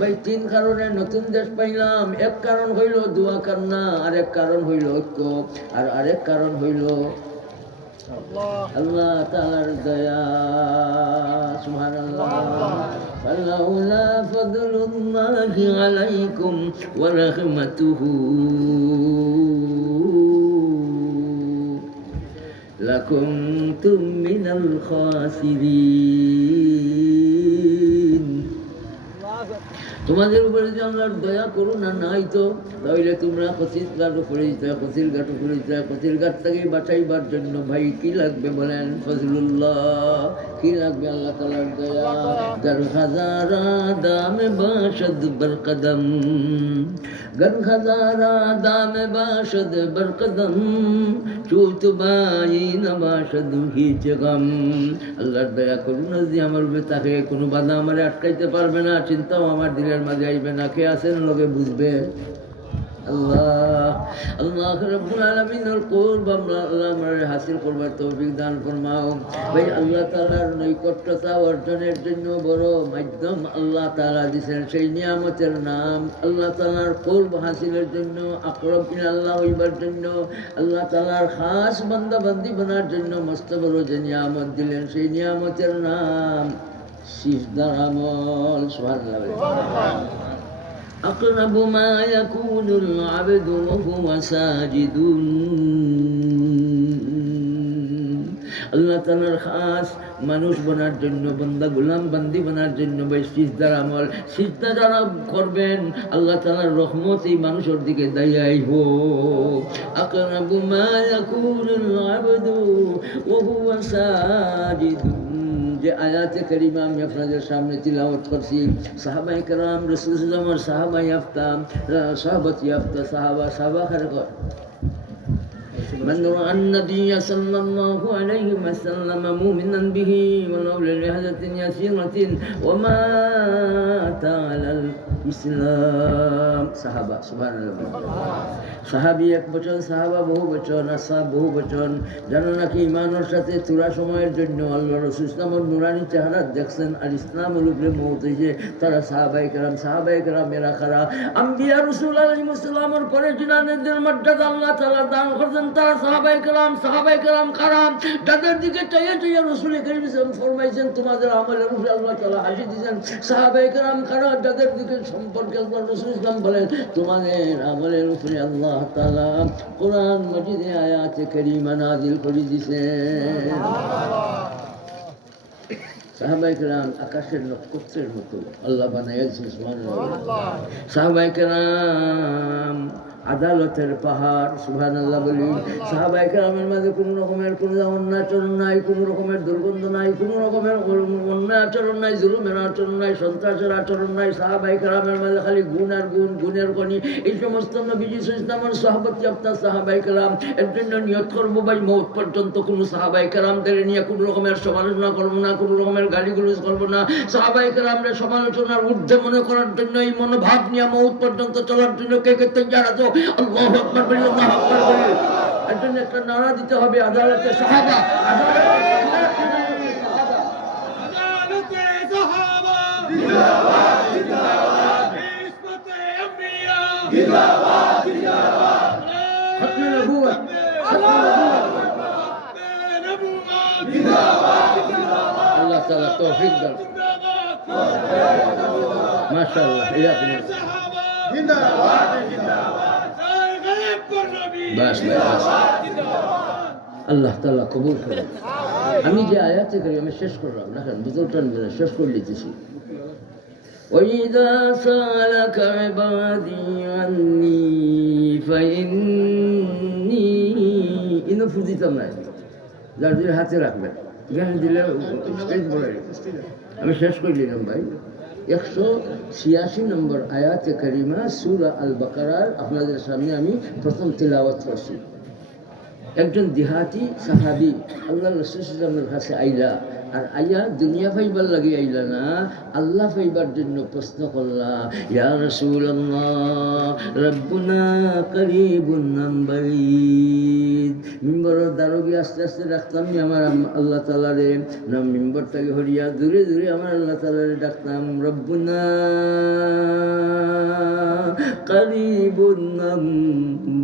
ভাই 3 কারণে নতুন দেশ পাইলাম। এক কারণ হইল দোয়া কান্না, আরেক কারণ হইল ঐক্য, আর আরেক কারণ হইল আল্লাহ তাআলার দয়া। সুবহানাল্লাহ। ফালাউলা ফাদলুল্লাহি আলাইকুম ওয়া রাহমাতুহু লাকুনতুম মিনাল খাসিরিন। তোমাদের উপরে যে আল্লাহর দয়া করুণা নাই তো তাহলে তোমরা কচির ঘাট উপরে যেতে, কচির ঘাট উপরে যেতে, কচির ঘাট থেকে বাঁচাইবার জন্য ভাই কি লাগবে বলেন? ফজলুল্লাহ। কি লাগবে? আল্লাহ তাআলার দয়া। গর হাজারা দামে বাশদ বরকদম, গর হাজারা দামে বাশদ বরকদম, চুত বাই নবাশদ হিচ গম। আল্লাহর দয়া করুণা যদি আমার উপরে থাকে কোনো বাধা আমার আটকাইতে পারবে না, চিন্তাও আমার দিলের মাঝে আইবে না। কে আছেন লোকে বুঝবে? আল্লাহ। আল্লাহ রাব্বুল আলামিনের কুরব আল্লাহ আমাদের হাসিল করবার তৌফিক দান ফরমাও। ভাই আল্লাহ তাআলার নৈকট্যতা অর্জনের জন্য বড় মাধ্যম আল্লাহ তাআলা দিয়েছেন, সেই নিয়ামতের নাম আল্লাহ তাআলার কুরব হাসিলের জন্য, আকরাব ইলাল্লাহ হইবার জন্য, আল্লাহ তাআলার খাস বান্দা বান্দি বানার জন্য মস্ত বড় যে নিয়ামত দিলেন সেই নিয়ামতের নাম সিজদার আমল। সুবহানাল্লাহ। أقرب ما يكون العبد وهو ساجد। আল্লাহ তাআলার খাস মানুষ বানার জন্য, বান্দা গোলাম বান্দি বানার জন্য ভাই সিজদার আমল। সিজদা যারা করবেন আল্লাহ তাআলার রহমত এই মানুষের দিকে দাঁড়াইব। আকরাবু মা ইয়াকুনুল আবদু ওয়া হুয়া সাজিদ। যে আয়াতে কারিমা আমি আপনাদের সামনে তিলাওয়াত করছি, সাহাবায়ে কেরাম রাসূল সাল্লাল্লাহু আলাইহি ওয়াসাল্লাম সাহাবা ইয়াফতাম সাহাবাত ইয়াফতা সাহাবা খারকর من رأى النبي صلى الله عليه وسلم مؤمنا به ولو للحظة يسيرة ومات على الإسلام। সাহাবা সুবহানাল্লাহ। সাহাবী এক বচন, সাহাবা বহু বচন, আসহাব বহু বচন। জানো নাকি ইমানের সাথে তুরা সময়ের জন্য আল্লাহ রাসূল ইসলামের নুরানি চেহারা দেখছেন আর ইসলামের উপরে মওত হয়েছে তারা সাহাবায়ে কেরাম। সাহাবায়ে কেরাম এরা কারা? আম্বিয়া রাসূল আলাইহিস সালামের পরে জিনাদের মর্যাদা আল্লাহ তাআলা দান করেছেন তারা সাহাবায়ে কেরাম। সাহাবায়ে কেরাম কারা? যাদের দিকে চাইয়া চাইয়া রাসূল কারীম সাল্লাল্লাহু আলাইহি ওয়াসাল্লাম ফরমাইছেন তোমাদের আমলের উপরে আল্লাহ তাআলা হাসি দিয়েছেন। সাহাবায়ে কেরাম কারা? যাদের দিকে সম্পর্কে আল্লাহ রাসূল ইসলাম বলেন তোমাদের আমলের উপরে আল্লাহ তাআলা কোরআন মাজিদে আয়াতে কারীমা নাযিল করে দিয়েছেন। সাহাবায়ে কেরাম আকাশের নক্ষত্রের মতো আল্লাহ বানাইয়াছেন। সুবহানাল্লাহ। সাহাবায়ে কেরাম আদালতের পাহাড়। সুবহানাল্লাহ বলি। সাহাবায়ে কেরামের মাঝে কোনো রকমের কোনো অন্যায় আচরণ নাই, কোনো রকমের দুর্গন্ধ নাই, কোনো রকমের অন্যায় আচরণ নাই, জুলুমের আচরণ নাই, সন্ত্রাসের আচরণ নাই। সাহাবায়ে কেরামের মাঝে খালি গুণ আর গুণ, গুণের গণি। এই সমস্ত নবীজি ইসলামের সাহাবাতি আপনার সাহাবায়ে কেরাম এর জন্য নিয়ত করবো ভাই মওত পর্যন্ত কোনো সাহাবায়ে কেরামদের নিয়ে কোনো রকমের সমালোচনা করবো না, কোনো রকমের গালিগুলোজ করবো না। সাহাবায়ে কেরামরা সমালোচনার ঊর্ধ্বে মনে করার জন্য এই মনোভাব নিয়ে মওত পর্যন্ত চলার জন্য কে কে তৈয়ার আছো? আল্লাহু আকবার বলি, আল্লাহু আকবার বলি। এর জন্য একটা নারা দিতে হবে আদালতে সাহাবা, আদালতে সাহাবা, জিন্দাবাদ জিন্দাবাদ, ইসমতে আম্বিয়া জিন্দাবাদ জিন্দাবাদ, খতমে নবুওয়াত জিন্দাবাদ জিন্দাবাদ। আল্লাহ তাআলা তৌফিক দান। মাশাআল্লাহ বাস বাস আল্লাহ তাআলা কবুল করেন। আমি যে আয়াতে করি আমি শেষ করলাম না, কারণ বুঝলটান শেষ করে দিতেছি। وإذا سألك عبادي عني فإني إنه ফুজিতাম না, যার দিলে হাতে রাখবেন, এখানে দিলে স্টেজ বলে। আমি শেষ করে দিলাম ভাই। 186 নম্বর আয়াতে কারিমা সূরা আল বাকারার আপনাদের সামনে আমি প্রথম তিলাওয়াত করছি। একজন দেহাতি সাহাবী আল্লাহ রাসূল সাল্লাল্লাহু আলাইহি ওয়াসাল্লামের কাছে আইলা, আর আইয়া দুনিয়া পাইবার লাগি আইলা না, আল্লাহ পাইবার জন্য প্রশ্ন করলা, ইয়া রাসূলুল্লাহ রাব্বুনা করিবুন আম বাঈদ। মিম্বরের দারোগি আস্তে আস্তে ডাকতাম আমার আল্লাহ তাআলারে, না মিম্বরটাকে হরিয়া দূরে দূরে আমার আল্লাহ তাআলারে ডাকতাম, রব্বুনা করিবুন আম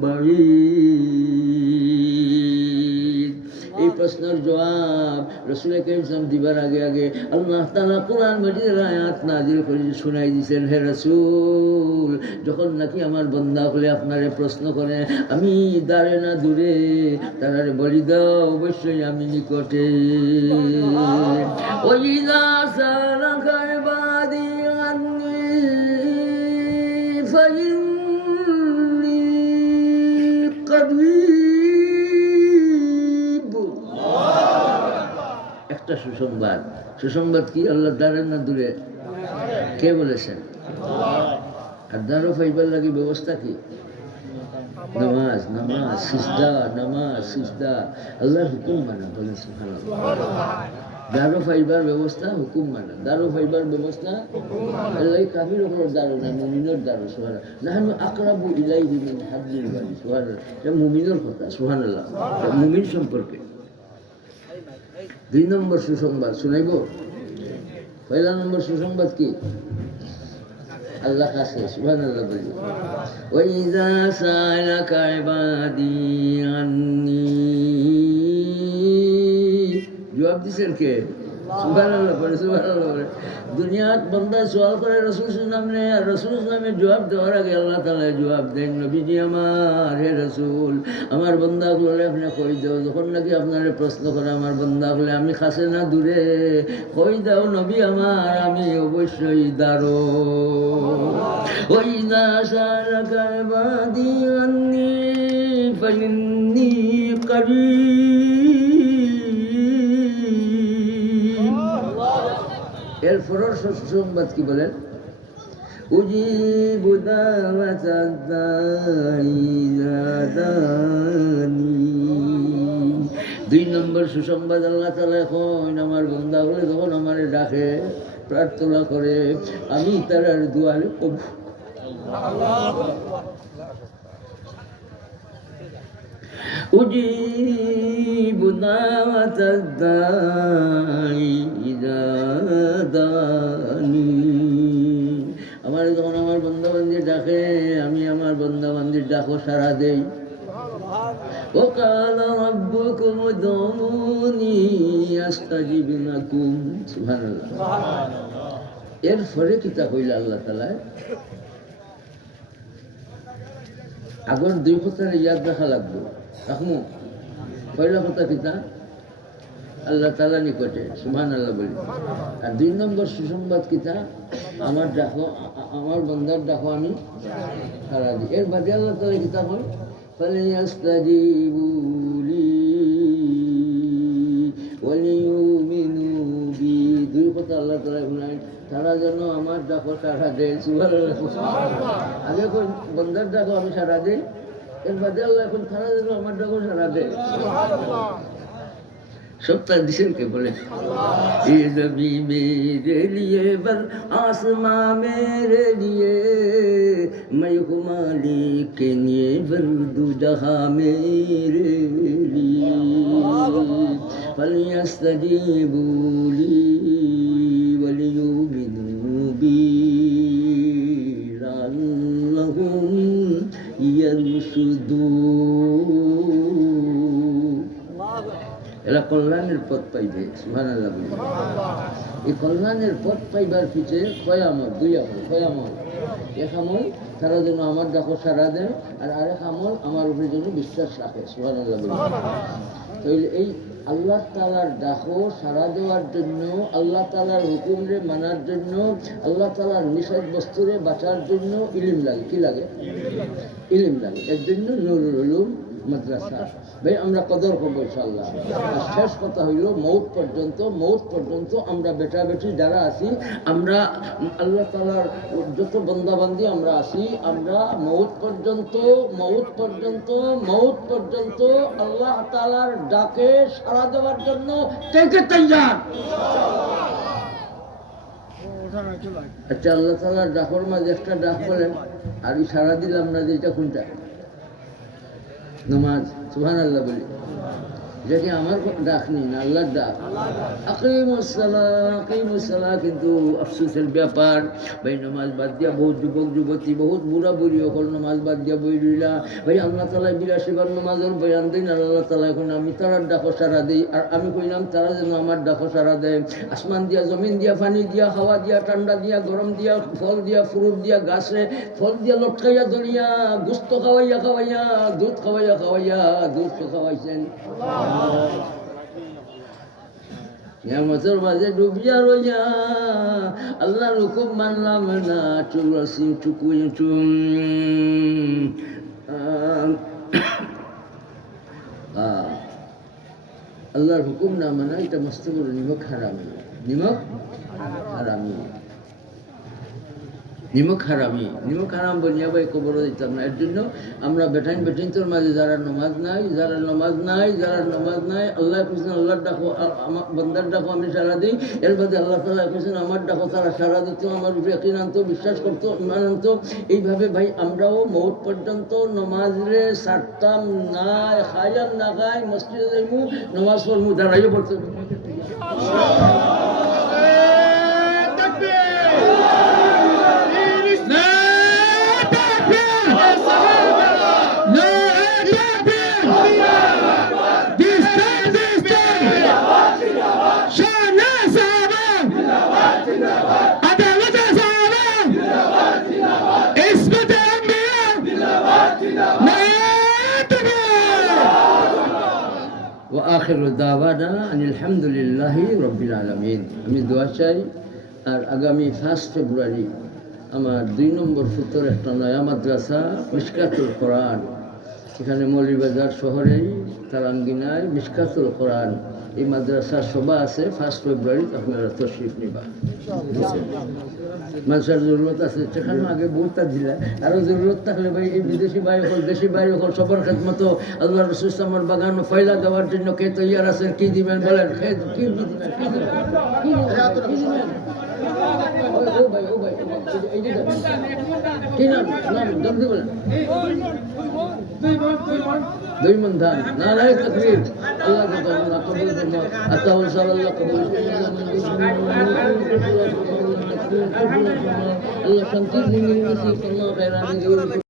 বাঈদ। এই প্রশ্নের জবাব রাসূল কারীম সাল্লাল্লাহু আলাইহি ওয়াসাল্লাম দিবার আগে আগে আল্লাহ তাআলা কোরআন মাজিদের আয়াত নাযিল করে শোনাই দিয়েছেন, হে রাসূল যখন নাকি আমার বান্দা বলে আপনারে প্রশ্ন করে আমি দাঁড়ে না দূরে, তারারে বলি দাও অবশ্যই আমি নিকটে। ওয়াইযা সালাকা ইবাদি আন্নী ফাইন্নী করিব। একটা সুসংবাদ। সুসংবাদ কি? আল্লাহ দাঁড়েন না দূরে? কে বলেছেন? আর দাঁড়ো ফাইবার লাগি ব্যবস্থা কি? নামাজ, নামাজ, সিজদা, নামাজ, সিজদা, আল্লাহর হুকুম মানা। বলেন সুবহানাল্লাহ। দারো ফাইবার ব্যবস্থা হুকুম মানা, দারো ফাইবার ব্যবস্থা আল্লাহ কাফির উপর দারো না, মুমিনের দারো। সুবহানাল্লাহ। নাহনু আকরাবু ইলাইহি মিন হাবলিল ওয়ারিদ। সুবহানাল্লাহ। এটা মুমিনের কথা। সুবহানাল্লাহ। মুমিন সম্পর্কে 2 নম্বর সুসংবাদ শুনাইব। পয়লা নম্বর সুসংবাদ কি? আল্লাহ কাছে। সুবহানাল্লাহ বলি। ওয়াইযা সালাকা ইবাদি আন্নী, জবাব দিছেন কে? সুবহানাল্লাহ বলে, সুবহানাল্লাহ বলে। দুনিয়াত বান্দা সওয়াল করে রাসূল সাল্লাল্লাহু আলাইহি ওয়াসাল্লাম, আর রাসূল সাল্লাল্লাহু আলাইহি ওয়াসাল্লামের জবাব দেওয়ার আগে আল্লাহ তাআলা জবাব দেন, নবীজি আমার, হে রাসূল আমার বান্দাগুলোরে আপনি কই দাও, যখন নাকি আপনারে প্রশ্ন করে আমার বান্দাগুলো আমি কাছে না দূরে, কই দাও নবী আমার আমি অবশ্যই দাঁড়ো। ওয়াইযা সালাকা ইবাদি আন্নী ফাইন্নী করিব। এরপরের সুসংবাদ কি বলেন? উজিবু দাওয়াতাদ দাঈ ইযা দানি। 2 নম্বর সুসংবাদ আল্লাহ তাআলা এখন আমার বান্দা বলে যখন আমারে ডাকে প্রার্থনা করে আমি তার দুয়ারে কবুল। উজিবু দাওয়াতাদ দাঈ ইযা দানি। আমার যখন আমার বান্দা বান্দি ডাকে আমি আমার বান্দা বান্দির ডাকও সাড়া দেই। وقال ربكم ادعوني استجب لكم। সুবহানাল্লাহ। এরপরে কিতা কইলা আল্লাহ তাআলা? আগর 2 কথার ইয়াদ রাখা লাগবে। রাখমু। পয়লা কথা কিতা? আল্লাহ তাআলা নিকটে। সুবহানাল্লাহ বলি। আর 2 নম্বর সুসংবাদ কিতা? আমার ডাকো, আমার বান্দার ডাকো আমি সাড়া দিই। এর বাদে আল্লাহ তাআলা কিতা কয়? فَلْيَسْتَجِيبُوا لِي وَلْيُؤْمِنُوا بِي। 2 কথা আল্লাহ তাআলা বলেন, তারা যেন আমার ডাকো সাড়া দেয়। সুবহানাল্লাহ। আগে কোন বান্দার ডাকো আমি সাড়া দেই, এর বাদে আল্লাহ এখন তারা যেন আমার ডাকো সাড়া দেয়। সুবহানাল্লাহ। সবটা দিছেন কে? বলে ये नबी मेरे लिए बर आसमां मेरे लिए मैं हूँ मालिक के लिए बर दू जहां मेरे लिए फलयस्तजीबू ली वलियुमिनू बी लअल्लहुम ইয়ারশুদুন। এরা কল্যাণের পথ পাইবে। সুবহানাল্লাহ বলি। এই কল্যাণের পথ পাইবার পিছে কয় আমল, দুই আমল, কয় আমল? এক আমল তারা যেন আমার ডাকো সারা দেয়, আর আরেক আমল আমার উপরে যেন বিশ্বাস রাখে। সুবহানাল্লাহ বলে। তাহলে এই আল্লাহ তাআলার ডাকো সারা দেওয়ার জন্য, আল্লাহ তাআলার হুকুমরে মানার জন্য, আল্লাহ তাআলার নিষেধ বস্তুরে বাঁচার জন্য ইলম লাগে। কি লাগে? ইলম লাগে। এর জন্য নুরুল উলুম মাদ্রাসা। ভাই আমরা কদর করবো ইনশাআল্লাহ। আর শেষ কথা হইল মৌত পর্যন্ত আমরা বেটা বেটি যারা আছি, আমরা আল্লাহ তাআলার যত বান্দাবান্দি আমরা আছি, আমরা মৌত পর্যন্ত আল্লাহ তাআলার ডাকে সাড়া দেওয়ার জন্য থেকে তৈয়ার। আচ্ছা, আল্লাহ তাআলার ডাকর মাঝে একটা ডাক বলেন, আর সাড়া দিলাম না, যে এটা কোনটা? নামাজ। সুবহানাল্লাহ বলি। যেটি আমার ডাক নেই না, আল্লাহর ডাক। আকিমুস সালাহ। কিন্তু আফসোসের ব্যাপার ভাই, নামাজ বাদ দিয়া বহুত যুবক যুবতী, বহুত বুড়া বুড়ি হল নামাজ বাদ দিয়া বই রইলা। ভাই আল্লাহ তাআলা ৮২ বার নামাজের বয়ান দিন, আর আল্লাহ তাআলা এখন আমি তারার ডাকো সারা দিই, আর আমি কইলাম তারা যেন আমার ডাকো সারা দেয়। আসমান দিয়া, জমিন দিয়া, পানি দিয়া, হাওয়া দিয়া, ঠান্ডা দিয়া, গরম দিয়া, ফল দিয়া, ফ্রুট দিয়া, গাছে ফল দিয়া লটকাইয়া ধরিয়া, গুস্ত খাওয়াইয়া, দুধ খাওয়াইয়া, দুধ খাওয়াইছেন। নিয়ামতের মাঝে ডুবিয়া রইয়া আল্লাহর হুকুম মানলাম না, চুরাসি টুকুই আল্লাহর হুকুম না মানা, এটা মস্ত বড় নিমক হারামি। নিমক হারাম বলিয়া ভাই কবর দিতাম না। এর জন্য আমরা বেটাইন তোর মাঝে যারা নমাজ নাই, আল্লাহ কইছেন আল্লাহর ডাকো, আমার বান্দার ডাকো আমি সারা দিই। এর বাদে আল্লাহ তাআলা কইছেন আমার ডাকো তারা সারা দিত, আমার উপরে ইয়াকিন আনতো, বিশ্বাস করতো, ইমান আনতো। এইভাবে ভাই আমরাও মৌত পর্যন্ত নমাজরে ছাড়তাম না, খাইয়াম না খাই, মসজিদে যাইমু, নমাজ পড়মু, দাঁড়াইও পড়তে। আখিরু দাওয়ানা আনিল হামদুলিল্লাহি রাব্বিল আলামিন। আমি দোয়া চাই, আর আগামী 1 ফেব্রুয়ারি আমার 2 নম্বর ফুতর একটা নয়া মাদ্রাসা মিশকাতুল কোরআন, এখানে মৌলভীবাজার শহরেই তারাঙ্গিনায় মিশকাতুল কোরআন, এই মাদ্রাসার সভা আছে 1 ফেব্রুয়ারি। আপনারা তশরিফ নিবা। মানুষের জরুরত আছে, সেখানেও আগে বলতা দিলা, আরও জরুরত থাকলে ভাই এই বিদেশি ভাই হল, দেশি ভাই হল, সবার খেদমতো আল্লাহ রাসূল আমার বাগান ফয়লা দেওয়ার জন্য কে তৈয়ার আছেন? কি দিবেন বলেন? কি দিবেন? কি নাম জলদি বলেন। 2 মণ ধান। নারায়ে তাকবীর। আল্লাহ কবুল করুন। আতাউল সাল্লাল্লাহ কবুল করুন। আল্লাহ শান্তির জিন্দগি নসিব করুন।